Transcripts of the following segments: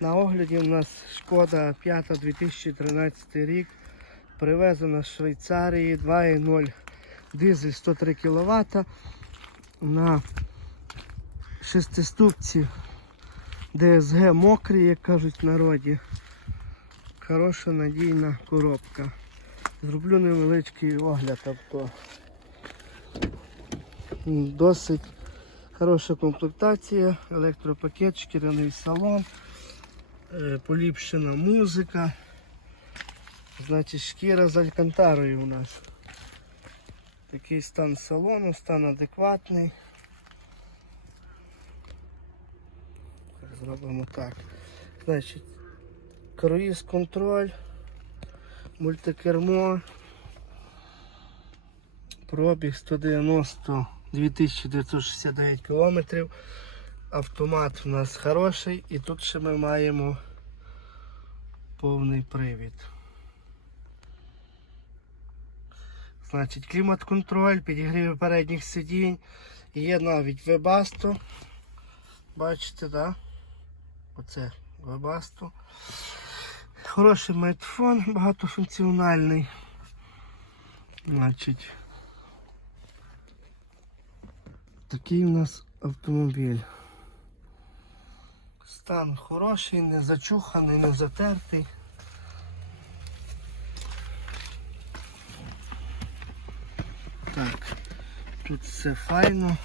На огляді у нас шкода 5 2013 рік. Привезена з Швейцарії 2.0 дизель 103 кВт на шестиступці ДСГ мокрі, як кажуть в народі. Хороша надійна коробка. Зроблю невеличкий огляд авто. Досить хороша комплектація, електропакет, шкіряний салон, поліпшена музика. Значить, шкіра з алькантарою у нас. Такий стан салону, стан адекватний. Зробимо так. Значить, круїз контроль, мультикермо, пробіг 190 2969 кілометрів. Автомат у нас хороший і тут ще ми маємо повний привід. Значить, клімат-контроль, підігрів передніх сидінь. Є навіть вебасто. Бачите, да? Оце вебасто. Хороший майтфон, багатофункціональний. Значить, такий у нас автомобіль. Стан хороший, не зачуханий, не затертий. Так, тут все файно.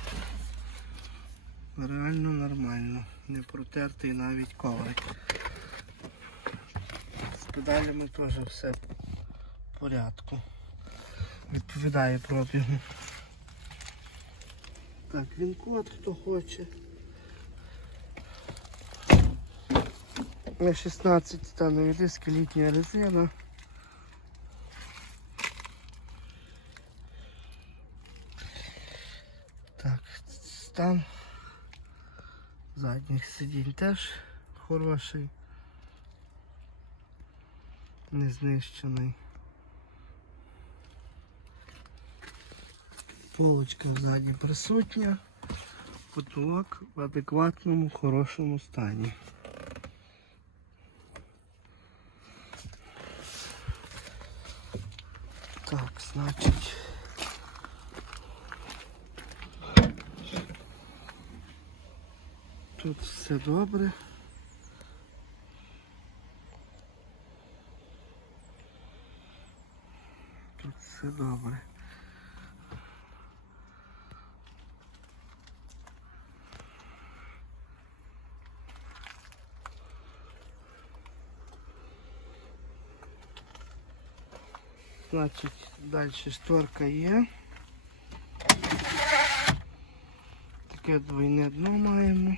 Реально нормально. Не протертий навіть коврик. З педалями теж все в порядку. Відповідає пробігу. Так, він код, хто хоче. На 16 станові диски, літня резина. Так, стан задніх сидінь теж хороший. Не знищений. Полочка ззаді присутня. Потолок в адекватному, хорошому стані. Так, значить. Тут все добре. Тут все добре. Значить, далі шторка є. Таке двойне дно маємо.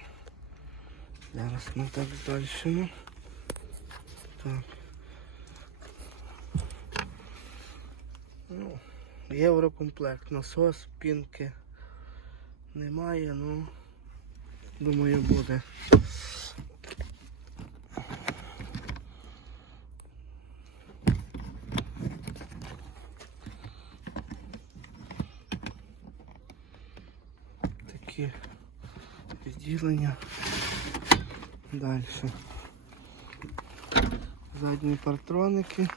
Зараз ми так здальшимо. Так. Ну, єврокомплект, насос, пінки немає, ну думаю буде. Такі відділення. Далі. Задні партроники.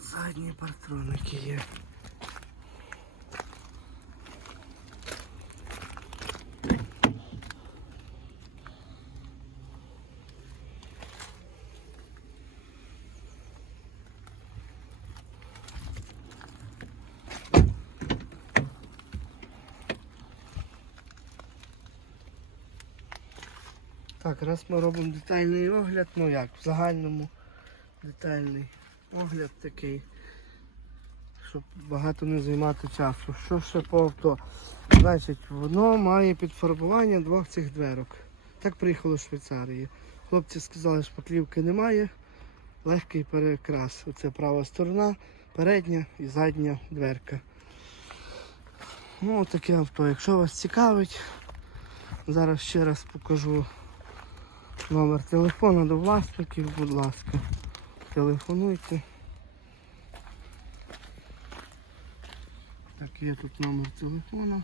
Задні партроники є. Так, раз ми робимо детальний огляд, ну як, в загальному детальний огляд такий, щоб багато не займати часу. Що ще по авто? Значить, воно має підфарбування двох цих дверок. Так приїхало з Швейцарії. Хлопці сказали, що шпаклівки немає, легкий перекрас. Оце права сторона, передня і задня дверка. Ну, таке авто. Якщо вас цікавить, зараз ще раз покажу Номер телефону до власників, будь ласка, телефонуйте. Так, є тут номер телефону.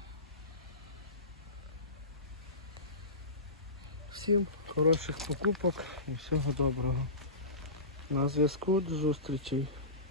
всім хороших покупок і всього доброго. На зв'язку до зустрічей.